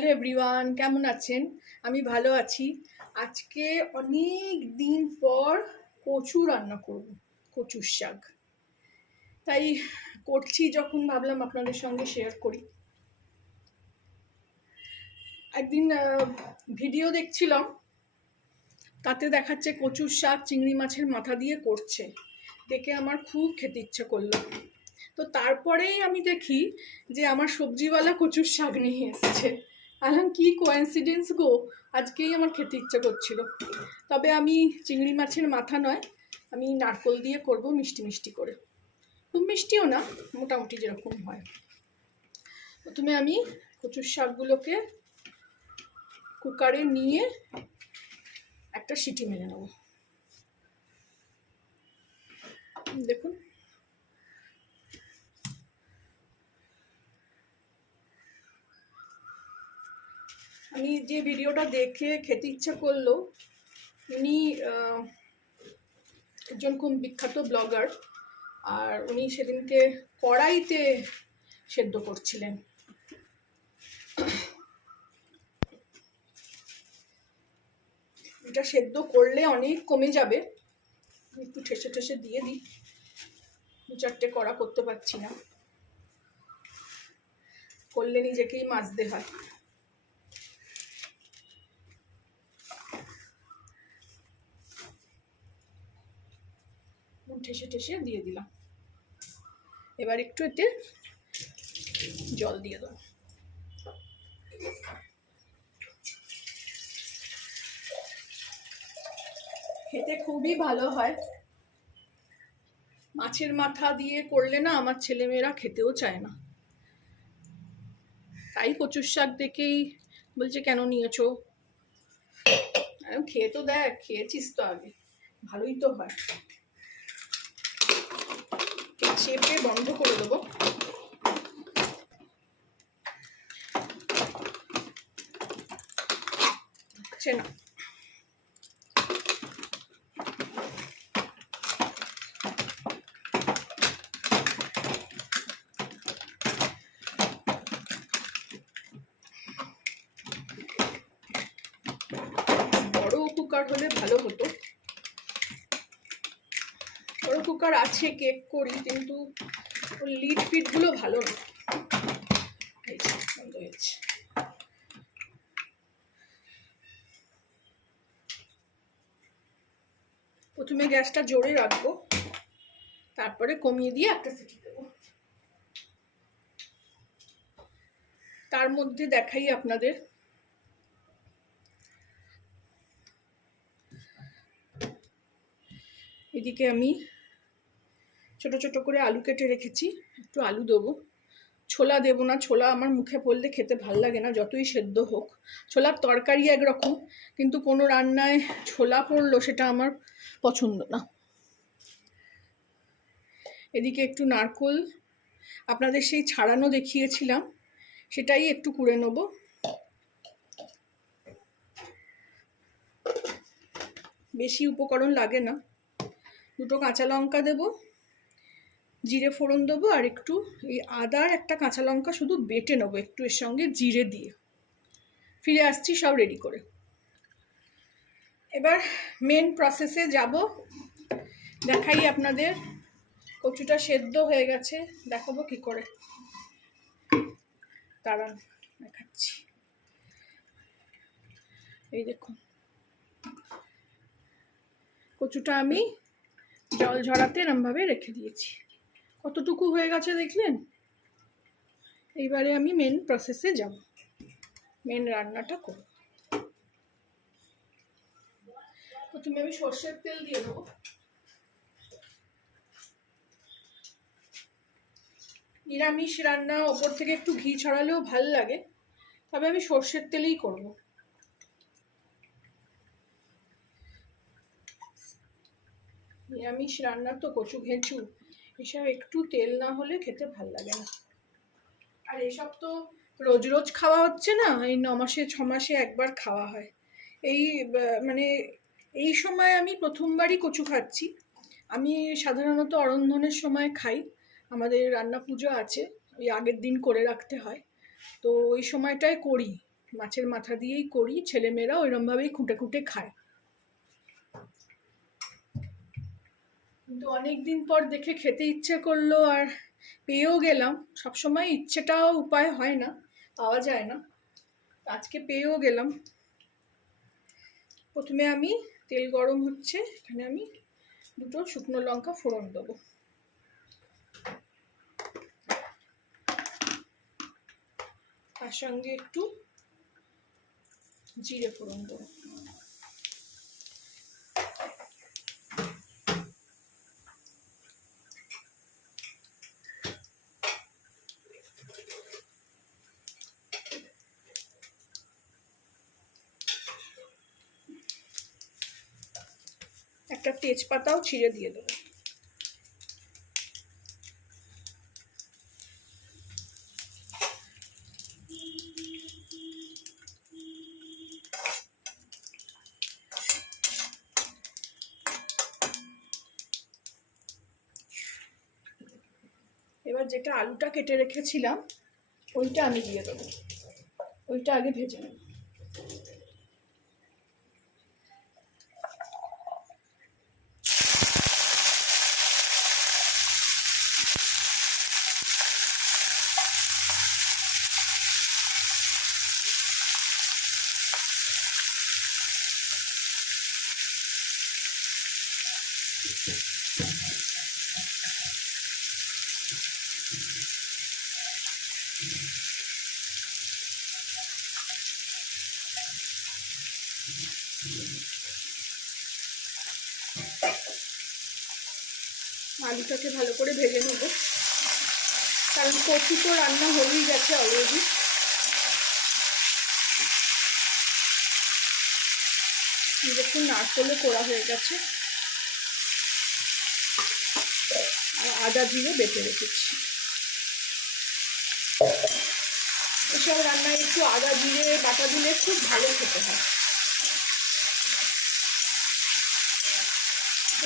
Hello everyone, কেমন আছেন? আমি ভালো আছি। আজকে অনেক দিন পর কচু রান্না করব, কচুর শাক। তাই করছি যখন ভাবলাম আপনাদের সঙ্গে শেয়ার করি। একদিন ভিডিও দেখছিলাম, তাতে দেখাচ্ছে কচুর শাক চিংড়ি মাছের মাথা দিয়ে করছে। দেখে আমার খুব খেতে ইচ্ছে করলো। তো তারপরেই আমি দেখি যে আমার সবজিওয়ালা কচুর শাক নিয়ে এসেছে। আলাম কি কোইন্সিডেন্স গো, আজকেই আমার খেতে ইচ্ছে করছিল। তবে আমি চিংড়ি মাছের মাথা নয়, আমি নারকোল দিয়ে করব, মিষ্টি মিষ্টি করে। খুব মিষ্টিও না, মোটামুটি যেরকম হয়। প্রথমে আমি কচুর শাকগুলোকে কুকারে নিয়ে একটা সিটি মেরে নেব। দেখুন, আমি যে ভিডিওটা দেখে খেতে ইচ্ছা করলো, উনি একজন খুব বিখ্যাত ব্লগার, আর উনি সেদিনকে কড়াইতে সেদ্ধ করছিলেন। এটা সেদ্ধ করলে অনেক কমে যাবে। একটু ঠেসে ঠেসে দিয়ে দিই, দু চারটে কড়া করতে পারছি না, করলে নিজেকেই মাজতে হয়। ঠেসে ঠেসে দিয়ে দিলাম। এবার একটু এতে জল দিয়ে দেবো। খেতে খুবই ভালো হয়। মাছের মাথা দিয়ে করলে না আমার ছেলেমেয়েরা খেতেও চায় না, তাই কচুর শাক দেখেই বলছে কেন নিয়েছো। খেয়ে তো দেখ, খেয়েছিস তো আগে, ভালোই তো হয়। চেপে বন্ধ করে দেবো। না, বড় কুকার হলে ভালো হতো। বড় কুকার আছে, কেক করি, কিন্তু লিড ফিড গুলো ভালো না। বন্ধ হয়েছে। প্রথমে গ্যাসটা জোরে রাখবো, তারপরে কমিয়ে দিয়ে একটা সিটি দেবো। তার মধ্যে দেখাই আপনাদের, এদিকে আমি ছোট ছোট করে আলু কেটে রেখেছি। একটু আলু দেবো, ছোলা দেবো না, ছোলা আমার মুখে পড়লে খেতে ভাল লাগে না, যতই সেদ্ধ হোক। ছোলার তরকারি একরকম, কিন্তু কোনো রান্নায় ছোলা পড়লো সেটা আমার পছন্দ না। এদিকে একটু নারকোল আপনাদের সেই ছাড়ানো দেখিয়েছিলাম, সেটাই একটু কুড়ে নেব। বেশি উপকরণ লাগে না, দুটো কাঁচা লঙ্কা দেবো, জিরে ফোড়ন দেবো, আর একটু এই আদার একটা কাঁচা লঙ্কা শুধু বেটে নেবো একটু এর সঙ্গে জিরে দিয়ে। ফিরে আসছি সব রেডি করে। এবার মেন প্রসেসে যাব, দেখাই আপনাদের। কচুটা সেদ্ধ হয়ে গেছে, দেখাবো কি করে, তারা দেখাচ্ছি। এই দেখুন, কচুটা আমি জল ঝরাতে এরমভাবে রেখে দিয়েছি। কতটুকু হয়ে গেছে দেখলেন? এইবারে আমি মেন প্রসেসে যাব, মেন রান্নাটা করব। প্রথমে আমি সর্ষের তেল দিয়ে দেবো। নিরামিষ রান্না ওপর থেকে একটু ঘি ছড়ালেও ভাল লাগে, তবে আমি সর্ষের তেলেই করব। নিরামিষ রান্না তো কচু ঘেঁচু এসব একটু তেল না হলে খেতে ভাল লাগে না। আর এসব তো রোজ রোজ খাওয়া হচ্ছে না, এই 9 মাসে 6 মাসে একবার খাওয়া হয়। এই মানে এই সময় আমি প্রথমবারই কচু খাচ্ছি। আমি সাধারণত অরন্ধনের সময় খাই, আমাদের রান্না পুজো আছে, ওই আগের দিন করে রাখতে হয়, তো ওই সময়টায় করি। মাছের মাথা দিয়েই করি, ছেলেমেয়েরা ওইরকমভাবেই খুঁটে খুঁটে খায়। কিন্তু অনেকদিন পর দেখে খেতে ইচ্ছে করলো, আর পেয়েও গেলাম। সবসময় ইচ্ছেটাও উপায় হয় না, পাওয়া যায় না, আজকে পেয়েও গেলাম। প্রথমে আমি তেল গরম হচ্ছে, এখানে আমি দুটো শুকনো লঙ্কা ফোড়ন দেবো। তার সঙ্গে একটু জিরে ফোড়ন দেবো। একটা তেজপাতাও ছিঁড়ে দিয়ে দেবো। এবার যেটা আলুটা কেটে রেখেছিলাম ওইটা আমি দিয়ে দেবো, ওইটা আগে ভেজে নেব। আলুটাকে ভালো করে ভেজে নেবো, কারণ কচু তো রান্না হয়েই গেছে অলরেডি। দেখুন নারকেলও করা হয়ে গেছে, আর আদা জিরে বেটে রেখেছি। এসব রান্নায় একটু আদা জিরে বাটা দিলে খুব ভালো খেতে হয়।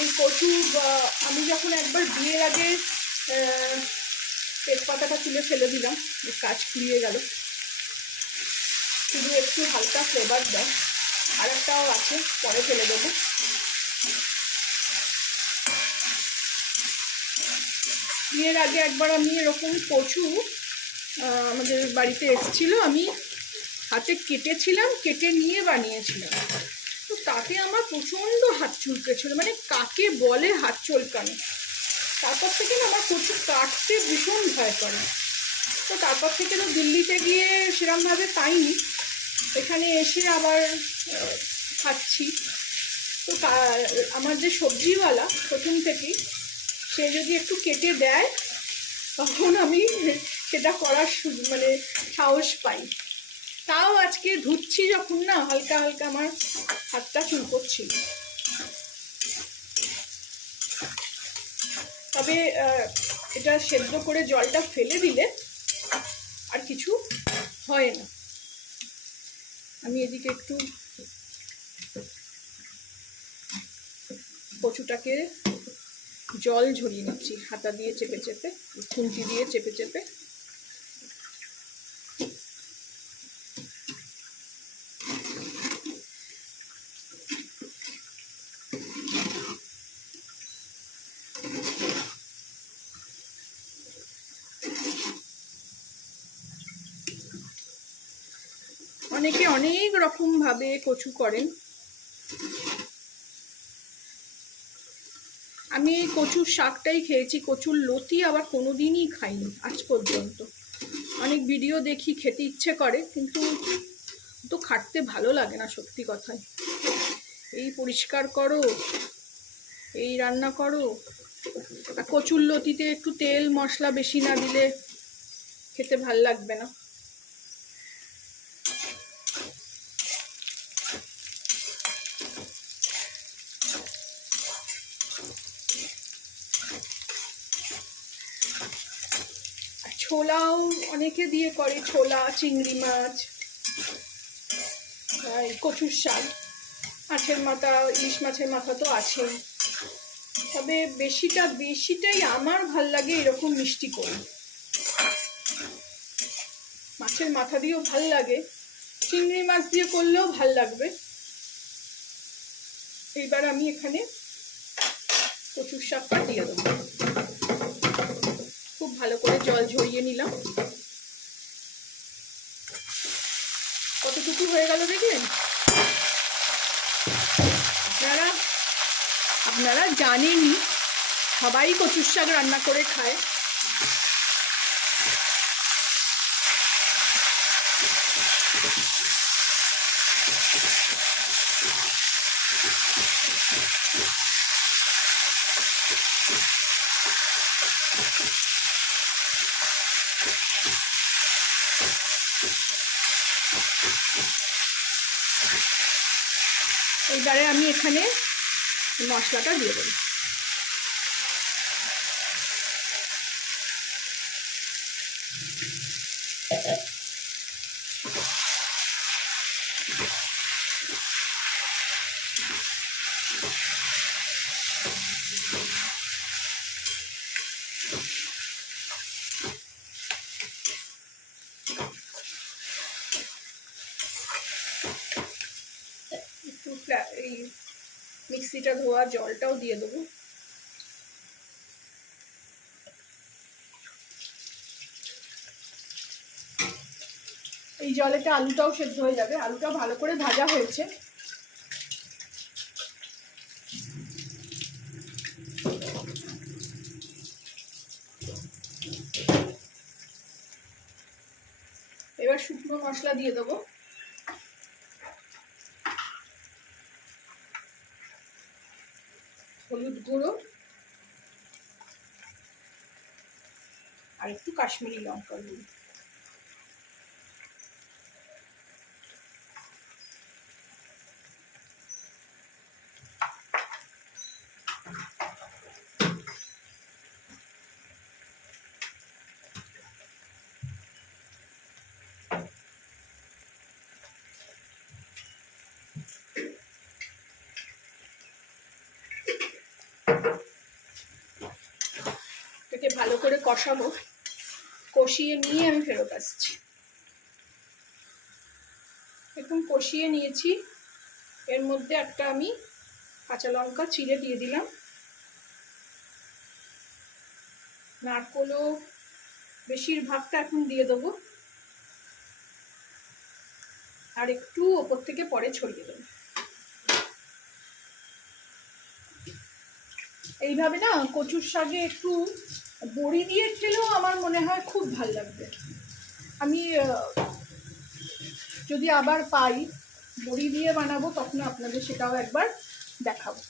এই কচু আমি যখন একবার বিয়ের আগে তেজপাতাটা তুলে ফেলে দিলাম, কাজ ফুরিয়ে গেল, শুধু একটু হালকা ফ্লেভার দেয়। আর একটাও আছে, পরে ফেলে দেবো। বিয়ের আগে একবার আমি এরকম কচু আমাদের বাড়িতে এসেছিল, আমি হাতে কেটেছিলাম, কেটে নিয়ে বানিয়েছিলাম। তো তাতে আমার প্রচণ্ড হাত চুলকেছিল, মানে কাকে বলে হাত চুলকানো। তারপর থেকে না আমার কচু কাটতে ভীষণ ভয় করে। তো তারপর থেকে তো দিল্লিতে গিয়ে সেরকমভাবে পাইনি, এখানে এসে আবার খাচ্ছি। তো আমার যে সবজিওয়ালা প্রথম থেকেই, সে যদি একটু কেটে দেয় তখন আমি সেটা করার মানে সাহস পাই। তাও আজকে ধুচ্ছি যখন না, হালকা হালকা আমার হাতটা চুলকোচ্ছিল। তবে এটা সেদ্ধ করে জলটা ফেলে দিলে আর কিছু হয় না। আমি এদিকে একটু কচুটাকে জল ঝরিয়ে নিচ্ছি, হাতা দিয়ে চেপে চেপে, খুন্তি দিয়ে চেপে চেপে। অনেকে অনেক রকম ভাবে কচু করেন। আমি এই কচুর শাকটাই খেয়েছি, কচুর লতি আবার কোনোদিনই খাইনি আজ পর্যন্ত। অনেক ভিডিও দেখি, খেতে ইচ্ছে করে, কিন্তু তো খাটতে ভালো লাগে না সত্যি কথায়। এই পরিষ্কার করো, এই রান্না করো, আর কচুর লতিতে একটু তেল মশলা বেশি না দিলে খেতে ভাল লাগবে না। ছোলাও অনেকে দিয়ে করে, ছোলা, চিংড়ি মাছ, কচুর শাক, মাছের মাথা, ইলিশ মাছের মাথা তো আছেই। তবে বেশিটাই আমার ভাল লাগে এরকম মিষ্টি করে। মাছের মাথা দিয়েও ভাল লাগে, চিংড়ি মাছ দিয়ে করলেও ভাল লাগবে। এইবার আমি এখানে কচুর শাকটা দিয়ে দেবো। খুব ভালো করে জল ঝরিয়ে নিলাম। কতটুকু হয়ে গেল দেখলেন? আপনারা জানেনই সবাই কচুর শাক রান্না করে খায়। এইবারে আমি এখানে মশলাটা দিয়ে দেব। একটু এই মিক্সিটা ধোয়া জলটাও দিয়ে দেবো। এই জলেতে আলুটাও সেদ্ধ হয়ে যাবে। আলুটা ভালো করে ভাজা হয়েছে। এবার শুকনো মশলা দিয়ে দেবো। হলুদ গুঁড়ো আর একটু কাশ্মীরি লঙ্কার গুঁড়ো। এটাকে ভালো করে কষাবো। কষিয়ে নিয়ে আমি ফেরত আসছি। এখন কষিয়ে নিয়েছি। এর মধ্যে একটা আমি কাঁচা লঙ্কা চিড়ে দিয়ে দিলাম। নারকোলও বেশিরভাগটা এখন দিয়ে দেবো, আর একটু ওপর থেকে পরে ছড়িয়ে দেবো। এইভাবে না কচুর শাকে একটু বড়ি দিয়ে খেলেও আমার মনে হয় খুব ভালো লাগবে। আমি যদি আবার পাই বড়ি দিয়ে বানাবো, তখন আপনাদের সেটাও একবার দেখাবো।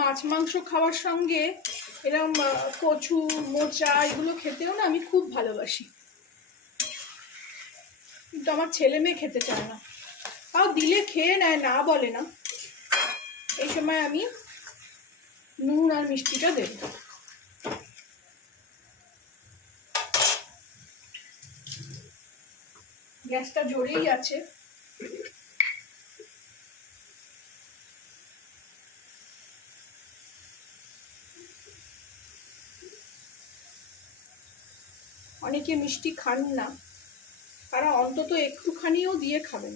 মাছ মাংস খাওয়ার সঙ্গে এরকম কচু মোচা এগুলো খেতেও না আমি খুব ভালোবাসি, কিন্তু আমার ছেলে মেয়ে খেতে চায় না। তাও দিলে খেয়ে নেয়, না বলে না। এই সময় আমি নুন আর মিষ্টিটা দেব। গ্যাসটা জোরেই আছে। অনেকে মিষ্টি খান না, তারা অন্তত একটুখানিও দিয়ে খাবেন,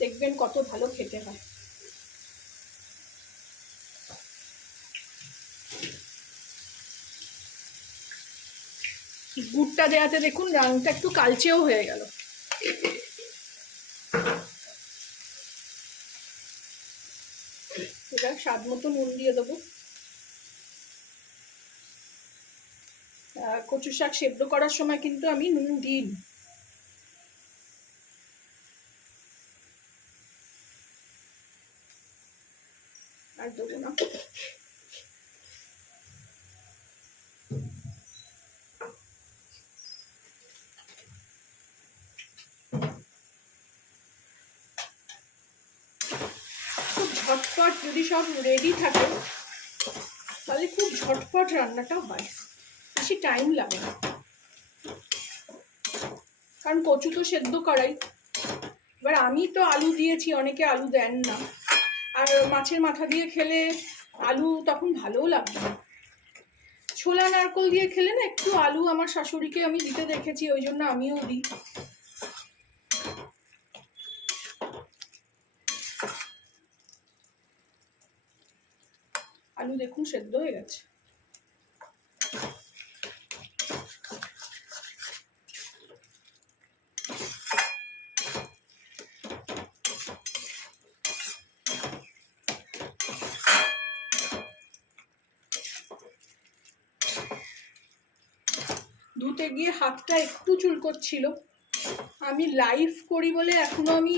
দেখবেন কত ভালো খেতে হয়। গুড়টা দেওয়াতে দেখুন রঙটা একটু কালচেও হয়ে গেল। এটা স্বাদ মতো নুন দিয়ে দেবো। কচু শাক সেদ্ধ করার সময় কিন্তু আমি নুন দিই। আর দেবো না। খুব ঝটপট যদি সব রেডি থাকে তাহলে খুব ঝটপট রান্নাটা হয়, বেশি টাইম লাগে না। কারণ কচু তো সেদ্ধ করাই, এবার আমি তো আলু দিয়েছি, অনেকে আলু দেন না, আর মাছের মাথা দিয়ে খেলে আলু তখন ভালোও লাগবে না। ছোলা নারকোল দিয়ে খেলে না একটু আলু আমার শাশুড়িকে আমি দিতে দেখেছি, ওই জন্য আমিও দিই। আলু দেখুন সেদ্ধ হয়ে গেছে। ধুতে গিয়ে হাতটা একটু চুলকোচ্ছিল। আমি লাইভ করি বলে এখনো আমি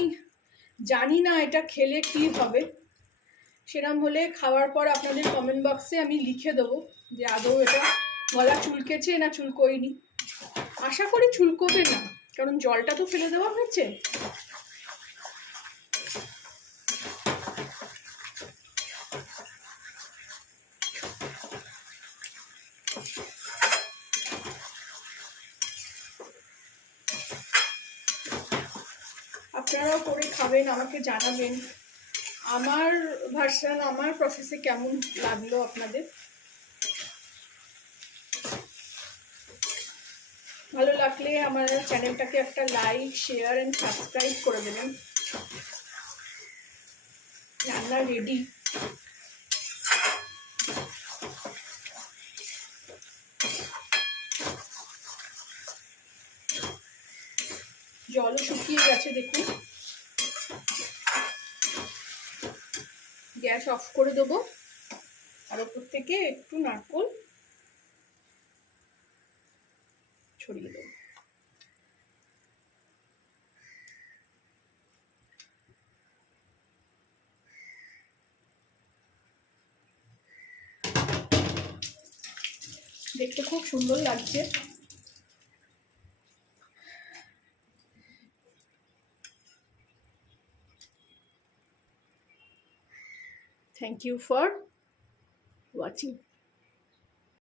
জানি না এটা খেলে কি হবে। সেরকম হলে খাওয়ার পর আপনাদের কমেন্ট বক্সে আমি লিখে দেবো যে আদৌ এটা গলা চুলকেছে না চুলকোয়নি। আশা করি চুলকোবে না, কারণ জলটা তো ফেলে দেওয়া হয়েছে। আপনারাও করে খাবেন, আমাকে জানাবেন আমার ভার্সন, আমার প্রসেসে কেমন লাগলো আপনাদের। ভালো লাগলে আমার চ্যানেলটাকে একটা লাইক, শেয়ার এন্ড সাবস্ক্রাইব করে দেবেন। রান্না রেডি। জলও শুকিয়ে গেছে দেখুন। গ্যাস অফ করে দেবো, আর ওপর থেকে একটু নারকোল ছড়িয়ে দেবো। দেখতে খুব সুন্দর লাগছে। Thank you for watching.